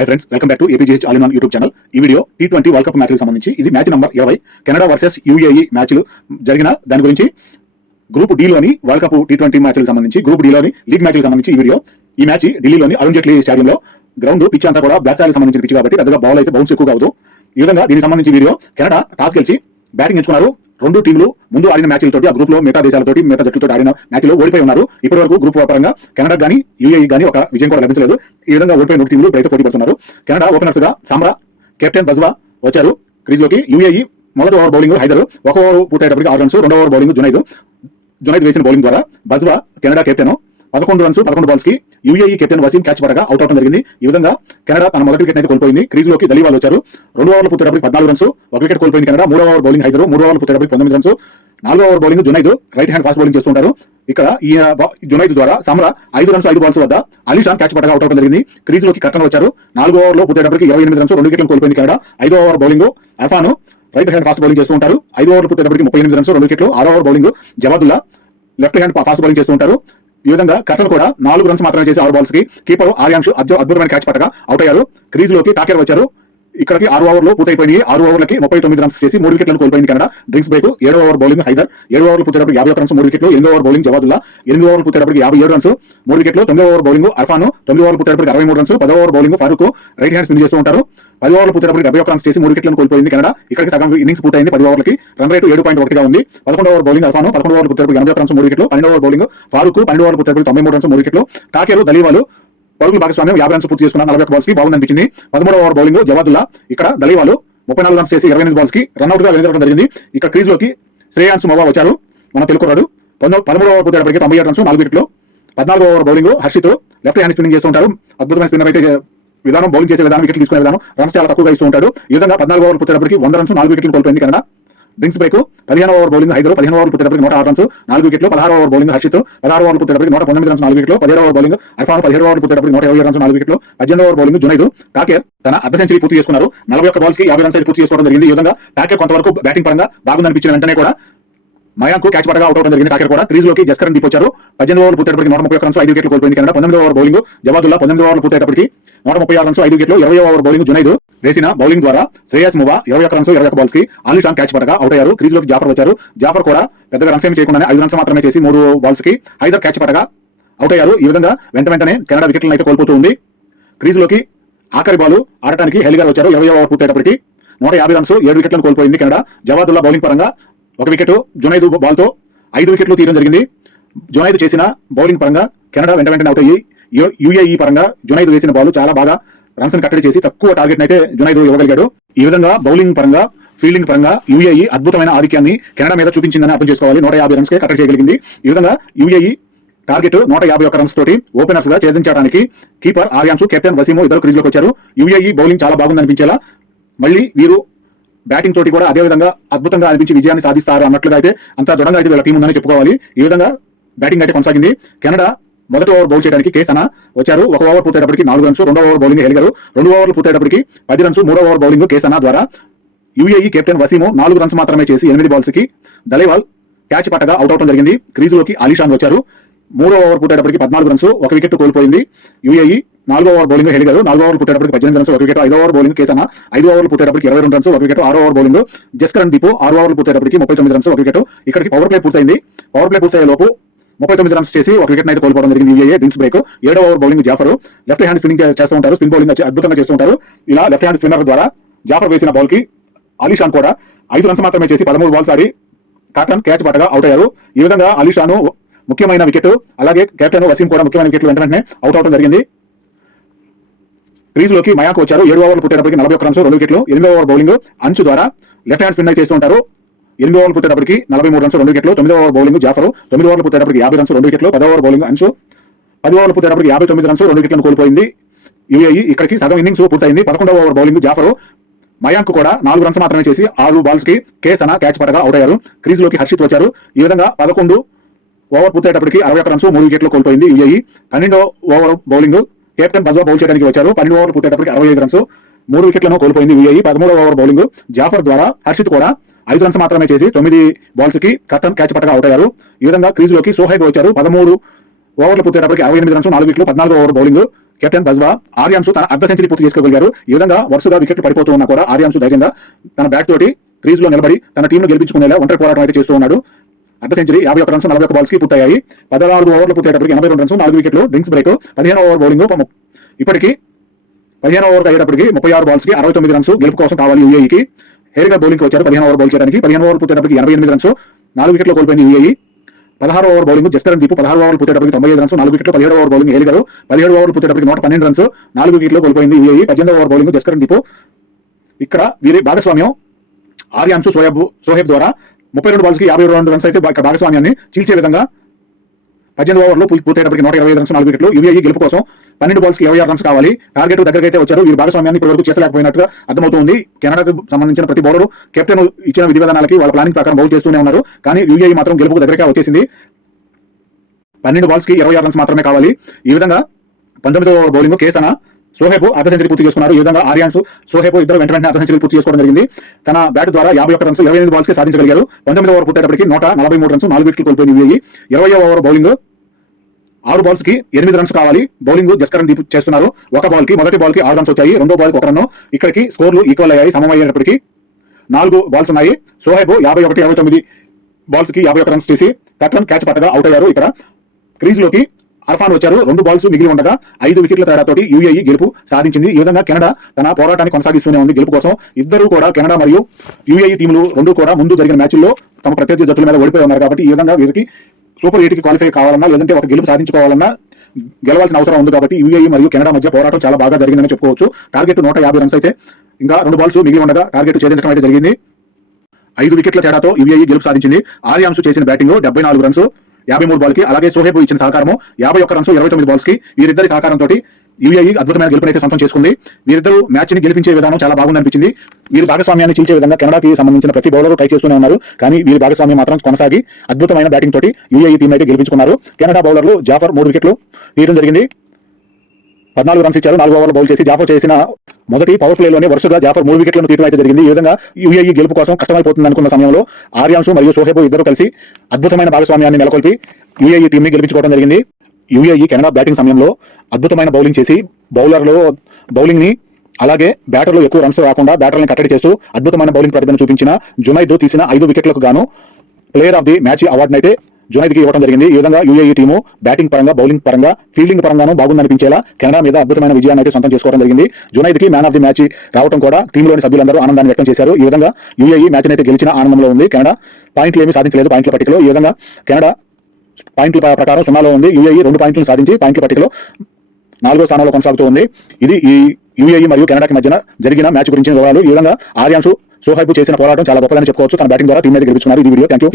Hi friends, welcome back to APGH all in one YouTube channel. ఈ video T20 world cup మ్యాచ్లకు సంబంధించి ఇది match number 20 Canada versus UAE మ్యాచ్లు జరిగిన దాని గురించి గ్రూప్ డీలోని వరల్డ్ కప్ T20 మ్యాచ్లకు సంబంధించి గ్రూప్ డీలోని లీగ్ మ్యాచ్లకు సంబంధించి ఈ వీడియో. ఈ మ్యాచ్ ఢిల్లీలోని అరుణ్ జైట్లీ స్టేడియంలో గ్రౌండ్ పిచ్ అంతా కూడా బ్లాక్ సాయిల్ సంబంధించిన పిచ్ కాబట్టి పెద్దగా బాల్ అయితే బౌన్స్ ఎక్కువ కాదు. ఈ విధంగా దీనికి సంబంధించి వీడియో కెనడా టాస్ గెలిచి బ్యాటింగ్ ఎంచుకున్నారు. రెండు టీంలు ముందు ఆడిన మ్యాచ్లతోటి ఆ గ్రూప్ లో మిగతా దేశాలతోటి మిగతా జట్లతో ఆడిన మ్యాచ్లో ఓడిపోయి ఉన్నారు. ఇప్పటి వరకు గ్రూప్ పరంగా కెనడా గానీ యూఏఈ గానీ ఒక విజయం కూడా లభించలేదు. ఈ విధంగా ఓడిపోయిన టీంలు ఇప్పుడైతే పోటీ పడుతున్నారు. కెనడా ఓపెనర్స్ గా సామ్రా, కెప్టెన్ బజ్వా వచ్చారు క్రీజ్ లోకి. యూఏఈ మొదటి ఓవర్ బౌలింగ్ హైదర్, ఒక ఓవర్ పూర్తయ్యేటప్పటికి 6 రన్స్, రెండో ఓవర్ బౌలింగ్ జునైద్ వేసిన బౌలింగ్ ద్వారా Bajwa Canada captain 11 runs 11 balls కి యూఏఈ కెప్టెన్ వసీం క్యాచ్ పడగా అవుట్ అవడం జరిగింది. ఈ విధంగా కెనడా తన మొదటి వికెట్ అయితే కోల్పోయింది. క్రీజ్ లోకి దలీవాల్ వచ్చారు. 2 ఓవర్లు పూర్తయ్యేటప్పటికి 14 రన్స్, ఒక వికెట్ కోల్పోయింది కెనడా. 3వ ఓవర్ బౌలింగ్ హైదర్, 3 ఓవర్లు పూర్తయ్యేటప్పటికి 19 రన్స్. 4వ over bowling Junaid right hand fast bowling చేస్తుంటారు. ఇక్కడ ఈ జునైద్ ద్వారా సామ్రా 5 రన్స్ 5 బాల్స్ వద్ద అలీషాన్ క్యాచ్ పడగా అవుట్ అవడం జరిగింది. క్రీజ్ లోకి కట్టన్ వచ్చారు. 4వ ఓవర్లో పూర్తయ్యేటప్పటికి 28 రన్స్, 2 వికెట్లు కోల్పోయింది కెనడా. 5వ over bowling Arfan right hand fast bowling చేస్తూ ఉంటారు. 5 ఓవర్లు పూర్తయ్యేటప్పటికి 38 రన్స్, 2 వికెట్లు. 6వ over bowling Jawadullah left hand fast bowling చేస్తూ ఉంటారు. ఈ విధంగా కట్టన్ కూడా 4 రన్స్ మాత్రమే చేసి 6 బాల్స్ కి కీపర్ ఆర్యాంష్ అద్భుతమైన క్యాచ్ పట్టగా అవుట్ అయ్యారు. క్రీజ్ లోకి టాకెర్ వచ్చారు. ఇక్కడికి 6 ఓవర్లు పూర్తయిపోయింది. 6 ఓవర్లకి 39 రన్స్ చేసి 3 వికెట్లను కోల్పోయింది కెనడా. Drinks break. 7వ ఓవర్ బౌలింగ్ హైదర్, 7 ఓవర్లు పూర్తయ్యేటప్పటికి 51 రన్స్, 3 వికెట్లు. 8వ ఓవర్ బౌలింగ్ జవాదుల్లా 8 ఓవర్లు పూర్తయ్యేటప్పటికి 57 రన్స్, 3 వికెట్లు. 9వ ఓవర్ బౌలింగ్ అర్ఫాన్ 9 ఓవర్లు పూర్తయ్యేటప్పటికి 63 రన్స్. 10వ over bowling Farooq right hand spin చేస్తూ ఉంటారు. 10 ఓవర్లు పూర్తయ్యేటప్పటికి 71 రన్స్ చేసి 3 వికెట్లను కోల్పోయింది కెనడా. ఇక్కడికి సగం ఇన్నింగ్స్ పూర్తయింది. 10 ఓవర్లకి రన్ రేటు 7.1 గా ఉంది. 11వ ఓవర్ బౌలింగ్ అర్ఫాన్ 11 ఓవర్లు పూర్తయ్యేటప్పటికి 81 రన్స్, 3 వికెట్లు. 12వ ఓవర్ బౌలింగ్ ఫారూక్ 12 ఓవర్లు పూర్తయ్యేటప్పటికి 93 రన్స్, 3 వికెట్లు. టాకేరు దలీవాలు పరుగుల భాగస్వామ్యం 50 రన్స్ పూర్తి చేసుకున్న 41 బాల్స్ కి బాగుంది అనిపించింది. 13వ ఓవర్ బౌలింగ్ జవాదుల్లా ఇక్కడ దలీవాలు 34 రన్స్ చేసి 28 బాల్స్ కి రన్అట్ గా వెనుకడం జరిగింది. ఇక్కడ క్రీజ్ లోకి శ్రేయాన్స్ మొవా వచ్చారు, మన తెలుగురాడు. 13వ ఓవర్ పూర్తయ్యేటప్పటికి 97 రన్స్, 4 వికెట్లు. 14వ over bowling Harshit left hand spinning చేస్తుంటారు. అద్భుతమైన స్పిన్నర్ అయితే విధానం, బౌలింగ్ చేసే విధానం, వికెట్లు తీసుకునే విధానం, రన్స్ చాలా తక్కువగా ఇస్తూ ఉంటాడు. ఈ విధంగా 14 ఓవర్లు పూర్తయ్యేటప్పటికి 100 రన్స్, 4 వికెట్లు కోల్పోయింది కెనడా. Drinks break. 15వ ఓవర్ బౌలింగ్ హైదర్, 15 ఓవర్లు పూర్తయ్యేటప్పటికి 106 రన్స్, 4 వికెట్లు. 16వ ఓవర్ బౌలింగ్ హర్షిత్ 16 ఓవర్లు పూర్తయ్యేటప్పటికి 119 రన్స్, 4 వికెట్లు. 17వ ఓవర్ బౌలింగ్ అర్ఫాన్ 17 ఓవర్లు పూర్తయ్యేటప్పటికి 120 రన్స్, 4 వికెట్లు. 18వ ఓవర్ బౌలింగ్ జునైద్ టాకేర్ తన అర్ధ సెంచరీ పూర్తి చేసుకున్నారు. 41 బాల్స్ కి 50 రన్స్ పూర్తి చేసుకోవడం జరిగింది. ఈ విధంగా టాకేర్ కొంతవరకు బ్యాటింగ్ పరంగా బాగుందనిపించిన వెంటనే కూడా మయాంక్ క్యాచ్ పడగా అవుట్ అవడం జరిగింది. టాకెర్ కూడా క్రీజ్ లోకి జస్కరన్ దీప్ వచ్చారు. 18 ఓవర్లు పూర్తయ్యేటప్పటికి 131 రన్స్, 5 వికెట్లు కోల్పోయింది కెనడా. 19వ ఓవర్ బౌలింగ్ జవాదుల్లా 18 ఓవర్లు పూర్తయ్యేటప్పటికి 136 రన్స్, 5 వికెట్లు. 20వ ఓవర్ బౌలింగ్ జునైద్ వేసిన బౌలింగ్ ద్వారా శ్రేయస్ మువా 21 రన్స్, 21 బాల్స్ కి ఆలిషాన్ క్యాచ్ పడగా అవుట్ అయ్యారు. క్రీజ్ లోకి జాఫర్ వచ్చారు. జాఫర్ కూడా పెద్దగా రన్స్ ఏమి చేయకుండానే 5 రన్స్ మాత్రమే చేసి 3 బాల్స్ కి హైదర్ క్యాచ్ పడగా అవుట్ అయ్యారు. ఈ విధంగా వెంటనే కెనడా వికెట్లను అయితే కోల్పోతూ ఉంది. క్రీజ్ లోకి ఆఖరి బాల్ ఆడటానికి హెలిగర్ వచ్చారు. 20వ ఓవర్ పూర్తయ్యేటప్పటికి 150 రన్స్, 7 వికెట్లను కోల్పోయింది కెనడా. జవాదుల్లా బౌలింగ్ పరంగా 1 వికెట్, జునైద్ బాల్ తో 5 వికెట్లు తీయడం జరిగింది. జునైద్ చేసిన బౌలింగ్ పరంగా కెనడా వెంటనే అవుట్ అయ్యి యూఏఈ పరంగా జునైద్ వేసిన బాల్ చాలా బాగా రన్స్ కట్టడి చేసి తక్కువ టార్గెట్ అయితే జునైద్ ఇవ్వగలిగాడు. ఈ విధంగా బౌలింగ్ పరంగా, ఫీల్డింగ్ పరంగా యూఏఈ అద్భుతమైన ఆధిక్యాన్ని కెనడా మీద చూపించిందని అర్థం చేసుకోవాలి. 150 రన్స్ కే కట్టడి చేయగలిగింది. ఈ విధంగా యూఏఈ టార్గెట్ 151 రన్స్ తోటి ఓపెనర్స్ గా ఛేదించడానికి కీపర్ ఆర్యాన్స్, కెప్టెన్ వసీము ఇద్దరు క్రీజ్ లోకి వచ్చారు. యూఏఈ బౌలింగ్ చాలా బాగుంది అనిపించేలా మళ్ళీ వీరు బ్యాటింగ్ తోటి కూడా అదే విధంగా అద్భుతంగా అనిపించి విజయాన్ని సాధిస్తారు అన్నట్లుగా అయితే అంత దృఢంగా అయితే వీళ్ళ టీం ఉందని చెప్పుకోవాలి. ఈ విధంగా బ్యాటింగ్ అయితే కొనసాగింది. కెనడా మొదటి ఓవర్ బౌల్ చేయడానికి కేసనా వచ్చారు. 1 ఓవర్ పూర్తయ్యేటప్పటికి 4 రన్స్, 2వ ఓవర్ బౌలింగ్ హెలిగరు 2 ఓవర్లు పూర్తయ్యేటప్పటికి 10 రన్స్, 3వ ఓవర్ బౌలింగ్ కేసనా ద్వారా యూఏఈ కెప్టెన్ వసీము 4 రన్స్ మాత్రమే చేసి 8 బాల్స్ కి దలీవాల్ క్యాచ్ పట్టగా అవుట్ అవడం జరిగింది. క్రీజ్ లోకి ఆలిషాన్ వచ్చారు. 3వ ఓవర్ పూర్తయ్యేటప్పటికి 14 రన్స్, 1 వికెట్ కోల్పోయింది యూఏఈ. 4వ ఓవర్ బౌలింగ్ హెలిగరు 4 ఓవర్లు పూర్తయ్యేటప్పటికి 18 రన్స్, 1 వికెట్. 5వ ఓవర్ బౌలింగ్ కేసనా 5 ఓవర్లు పూర్తయ్యేటప్పటికి 22 రన్స్, 1 వికెట్. 6వ ఓవర్ బౌలింగ్ జస్కరన్ దీప్ 6 ఓవర్లు పూర్తయ్యేటప్పటికి 39 రన్స్, 1 వికెట్. ఇక్కడికి పవర్ ప్లే పూర్తయింది. పవర్ ప్లే పూర్తయ్యే లోపు 39 రన్స్ చేసి 1 వికెట్ అయితే కోల్పోవడం జరిగింది యూఏఈ. Drinks break. 7వ over bowling Zafar left hand spinning చేస్తూ ఉంటారు. స్పిన్ బౌలింగ్ అద్భుతంగా చేస్తూ ఉంటారు. ఇలా లెఫ్ట్ హ్యాండ్ స్పిన్నర్ ద్వారా జాఫర్ వేసిన బాల్ కి అలీషాన్ కూడా 5 రన్స్ మాత్రమే చేసి 13 బాల్స్ ఆడి కాటన్ క్యాచ్ పట్టగా అవుట్ అయ్యారు. ఈ విధంగా అలీషాను ముఖ్యమైన వికెట్, అలాగే కెప్టెన్ వసీం కూడా ముఖ్యమైన వికెట్లు వెంటనే అవుట్ అవడం జరిగింది. క్రీజ్ లోకి మయాంక్ వచ్చారు. 7 ఓవర్లు పూర్తయ్యేటప్పటికి 41 రన్స్, 2 వికెట్లు. 8వ ఓవర్ బౌలింగ్ అంచు ద్వారా లెఫ్ట్ హ్యాండ్ స్పిన్ చేస్తూ ఉంటారు. 8 ఓవర్లు పూర్తయ్యేటప్పటికి 43 రన్స్, 2 వికెట్లు. 9వ ఓవర్ బౌలింగ్ జాఫర్ 9 ఓవర్లు పూర్తయ్యేటప్పటికి 50 రన్స్, 2 వికెట్లు. 10వ ఓవర్ బౌలింగ్ అంచు 10 ఓవర్లు పూర్తయ్యేటప్పటికి 59 రన్స్, 2 వికెట్లను కోల్పోయింది యూఏఈ. ఇక్కడికి సగం ఇన్నింగ్స్ పూర్తయింది. 11వ ఓవర్ బౌలింగ్ జాఫర్ మయాంక్ కూడా 4 రన్స్ మాత్రమే చేసి 6 బాల్స్ కి కేసనా క్యాచ్ పడగా అవుట్ అయ్యారు. క్రీజ్ లోకి హర్షిత్ వచ్చారు. ఈ విధంగా 11 ఓవర్ పూర్తయ్యేటప్పటికి 61 రన్స్, 3 వికెట్లు కోల్పోయింది యూఏఈ. 12వ over bowling captain Bajwa bowl చేయడానికి వచ్చారు. 12 ఓవర్లు పూర్తయ్యేటప్పటికి 65 రన్స్, 3 వికెట్లను కోల్పోయింది యూఏఈ. 13వ ఓవర్ బౌలింగ్ జాఫర్ ద్వారా హర్షిత్ కూడా 5 రన్స్ మాత్రమే చేసి 9 బాల్స్ కి కట్టన్ క్యాచ్ పట్టగా అవుట్ అయ్యారు. ఈ విధంగా క్రీజ్ లోకి సోహైబ్ వచ్చారు. 13 ఓవర్లు పూర్తయ్యేటప్పటికి 68 రన్స్, 4 వికెట్లు. 14వ ఓవర్ బౌలింగ్ కెప్టెన్ బజ్వా ఆర్యాంశు తన అర్ధ సెంచరీ పూర్తి చేసుకోగలిగారు. ఈ విధంగా వరుసగా వికెట్లు పడిపోతూ ఉన్నా కూడా ఆర్యాంశు ధైర్యంగా తన బ్యాట్ తోటి క్రీజ్ లో నిలబడి తన టీంను గెలిపించుకునేలా ఒంటరి పోరాటం అయితే చేస్తూ ఉన్నాడు. అర్ధ సెంచరీ 51 రన్స్ 41 బాల్స్ కి పూర్తయ్యాయి. 14 ఓవర్లు పూర్తయ్యేటప్పటికి 82 రన్స్ 4 వికెట్లు డ్రింక్స్ బ్రేక్. 15వ ఓవర్ బౌలింగ్ ఇప్పటికి 15వ ఓవర్ అయ్యేటప్పటికి 36 బాల్స్ కి 69 రన్స్ గెలుపు కోసం కావాలి యూఏఈకి. హేరిగర్ బౌలింగ్ వచ్చారు 15వ ఓవర్ బౌల్ చేయడానికి. 15వ ఓవర్ పూర్తయ్యేటప్పటికి 88 రన్స్ 4 వికెట్లు కోల్పోయింది UAE. 16వ over bowling Jaskaran Deep 16 ఓవర్లు పూర్తయ్యేటప్పటికి 95 రన్స్ 4 వికెట్లు. 17వ ఓవర్ బౌలింగ్ హేరిగర్ 17 ఓవర్లు పూర్తయ్యేటప్పటికి 112 రన్స్ 4 వికెట్లు కోల్పోయింది యూఏఈ. 18వ ఓవర్ బౌలింగ్ జస్కరణ్ దీప్. ఇక్కడ వీరి భాగస్వామ్యం ఆర్యాంశు సోహెబ్ ద్వారా 32 బాల్స్ కి 52 రన్స్ అయితే భాగస్వామ్యాన్ని చీల్చే విధంగా 18 ఓవర్లు పూర్తయ్యేటప్పటికి 125 రన్స్ 4 వికెట్లు. యూఏఈ గెలుపు కోసం 12 బాల్స్ కి 26 రన్స్ కావాలి. టార్గెట్ దగ్గరికి అయితే వచ్చారు. వీరి భాగస్వామ్యాన్ని ఇప్పటివరకు చేసలేకపోయినట్టుగా అర్థమవుతుంది. కెనడాకు సంబంధించిన ప్రతి బౌలరు కెప్టెన్ ఇచ్చిన విధి విధానాలకి వాళ్ళ ప్లానింగ్ ప్రకారం బౌల్ చేస్తూనే ఉన్నారు. కానీ యూఏఈ మాత్రం గెలుపుకు దగ్గరగా వచ్చేసింది. 12 బాల్స్ కి 26 రన్స్ మాత్రమే కావాలి. ఈ విధంగా 19వ ఓవర్ బౌలింగ్ కేసన సోహెబ్ అర్ధ సెంచరీ పూర్తి చేసుకున్నారు. ఈ విధంగా ఆర్యాంశు సోహెబ్ ఇద్దరు వెంటనే అర్ధ సెంచరీ పూర్తి చేసుకోవడం జరిగింది. తన బ్యాట్ ద్వారా 51 రన్స్ 28 బాల్స్ కి సాధించగలిగారు. 19వ ఓవర్ పూర్తయ్యేటప్పటికి 143 రన్స్ 4 వికెట్లు కోల్పోయింది యూఏఈ. 20వ ఓవర్ బౌలింగ్ 6 బాల్స్ కి 8 రన్స్ కావాలి. బౌలింగ్ జస్కరణ్ దీప్ చేస్తున్నారు. ఒక బాల్ కి మొదటి బాల్ కి 6 రన్స్ వచ్చాయి. రెండో బాల్ కి 1 రన్. ఇక్కడికి స్కోర్లు ఈక్వల్ అయ్యాయి. సమమయ్యేటప్పటికి 4 బాల్స్ ఉన్నాయి. సోహెబ్ 51-29 బాల్స్ కి 51 రన్స్ చేసి కెప్టెన్ క్యాచ్ పట్టగా అవుట్ అయ్యారు. ఇక్కడ క్రీజ్ లోకి అర్ఫాన్ వచ్చారు. 2 బాల్స్ మిగిలి ఉండగా 5 వికెట్ల తేడాతోటి యూఏఈ గెలుపు సాధించింది. ఈ విధంగా కెనడా తన పోరాటాన్ని కొనసాగిస్తూనే ఉంది గెలుపు కోసం. ఇద్దరు కూడా కెనడా మరియు యూఏఈ టీంలు రెండు కూడా ముందు జరిగిన మ్యాచ్ల్లో తమ ప్రత్యర్థి జట్టుల మీద ఓడిపోయి ఉన్నారు. కాబట్టి ఈ విధంగా వీరికి సూపర్ 8కి క్వాలిఫై కావాలన్నా లేదంటే ఒక గెలుపు సాధించుకోవాలన్నా గెలవాల్సిన అవసరం ఉంది. కాబట్టి యూఏఈ మరియు కెనడా మధ్య పోరాటం చాలా బాగా జరిగిందని చెప్పుకోవచ్చు. టార్గెట్ 150 రన్స్ అయితే ఇంకా 2 బాల్స్ మిగిలి ఉండగా టార్గెట్ ఛేదించడం అయితే జరిగింది. 5 వికెట్ల తేడాతో యూఏఈ గెలుపు సాధించింది. ఆర్యాంశు చేసిన బ్యాటింగ్ 74 రన్స్ 53 బాల్ కి, అలాగే సోహెబ్ ఇచ్చిన సహకారము 51 రన్స్ 29 బాల్స్ కి వీరిద్దరి సహకారంతో యూఏఈ అద్భుతమైన గెలుపునైతే సొంతం చేసుకుంది. వీరిద్దరూ మ్యాచ్ ని గెలిపించే విధానం చాలా బాగుందనిపించింది. వీరి భాగస్వామ్యాన్ని చీల్చే విధంగా కెనడాకి సంబంధించిన ప్రతి బౌలర్ ట్రై చేస్తూనే ఉన్నారు. కానీ వీరి భాగస్వామ్యం మాత్రం కొనసాగి అద్భుతమైన బ్యాటింగ్ తోటి యూఏఈ టీం అయితే గెలిపించుకున్నారు. కెనడా బౌలర్లు జాఫర్ 3 వికెట్లు తీయడం జరిగింది. 14 రన్స్ ఇచ్చారు. 4 ఓవర్లు బౌల్ చేసి జాఫర్ చేసిన మొదటి పవర్ ప్లేలోనే వరుసగా జాఫర్ 3 వికెట్లను తీయడం అయితే జరిగింది. ఈ విధంగా యూఏఈ గెలుపు కోసం కష్టమైపోతుంది అనుకున్న సమయంలో ఆర్యాంశు మరియు సోహెబ్ ఇద్దరు కలిసి అద్భుతమైన భాగస్వామ్యాన్ని నెలకొల్పి యూఏఈ టీం ని గెలిపించుకోవడం జరిగింది. యూఏఈ కెనడా బ్యాటింగ్ సమయంలో అద్భుతమైన బౌలింగ్ చేసి బౌలర్లు బౌలింగ్ ని అలాగే బ్యాటర్లు ఎక్కువ రన్స్ రాకుండా బ్యాటర్లను కట్టడి చేస్తూ అద్భుతమైన బౌలింగ్ ప్రతిభను చూపించిన జునైద్ తీసిన 5 వికెట్లకు గాను ప్లేయర్ ఆఫ్ ది మ్యాచ్ అవార్డును అయితే జునైద్కి ఇవ్వడం జరిగింది. ఈ విధంగా యూఏఈ టీము బ్యాటింగ్ పరంగా బౌలింగ్ పరంగా ఫీల్డింగ్ పరంగాను బాగుందనిపించేలా కెనడా మీద అద్భుతమైన విజయాన్ని అయితే సొంతం చేసుకోవడం జరిగింది. జునైద్కి మ్యాన్ ఆఫ్ ది మ్యాచ్ రావడం కూడా టీంలోని సభ్యులందరూ ఆనందాన్ని వ్యక్తం చేశారు. ఈ విధంగా యూఏఈ మ్యాచ్ అయితే గెలిచిన ఆనందంలో ఉంది. కెనడా పాయింట్లు ఏమీ సాధించలేదు పాయింట్ల పట్టికలో. ఈ విధంగా కెనడా పాయింట్ల ప్రకారం 0లో ఉంది. యూఏఈ 2 పాయింట్లను సాధించి పాయింట్ల పట్టికలో 4వ స్థానంలో కొనసాగుతూ ఉంది. ఇది ఈ యూఏఈ మరియు కెనడాకి మధ్యన జరిగిన మ్యాచ్ గురించిన వివరాలు. ఈ విధంగా ఆర్యాంశు సోహెబ్ చేసిన పోరాటం చాలా గొప్పదని చెప్పుకోవచ్చు. తన బ్యాటింగ్ ద్వారా టీం మీద గెలుచుకున్నారు. ఈ వీడియో థాంక్యూ.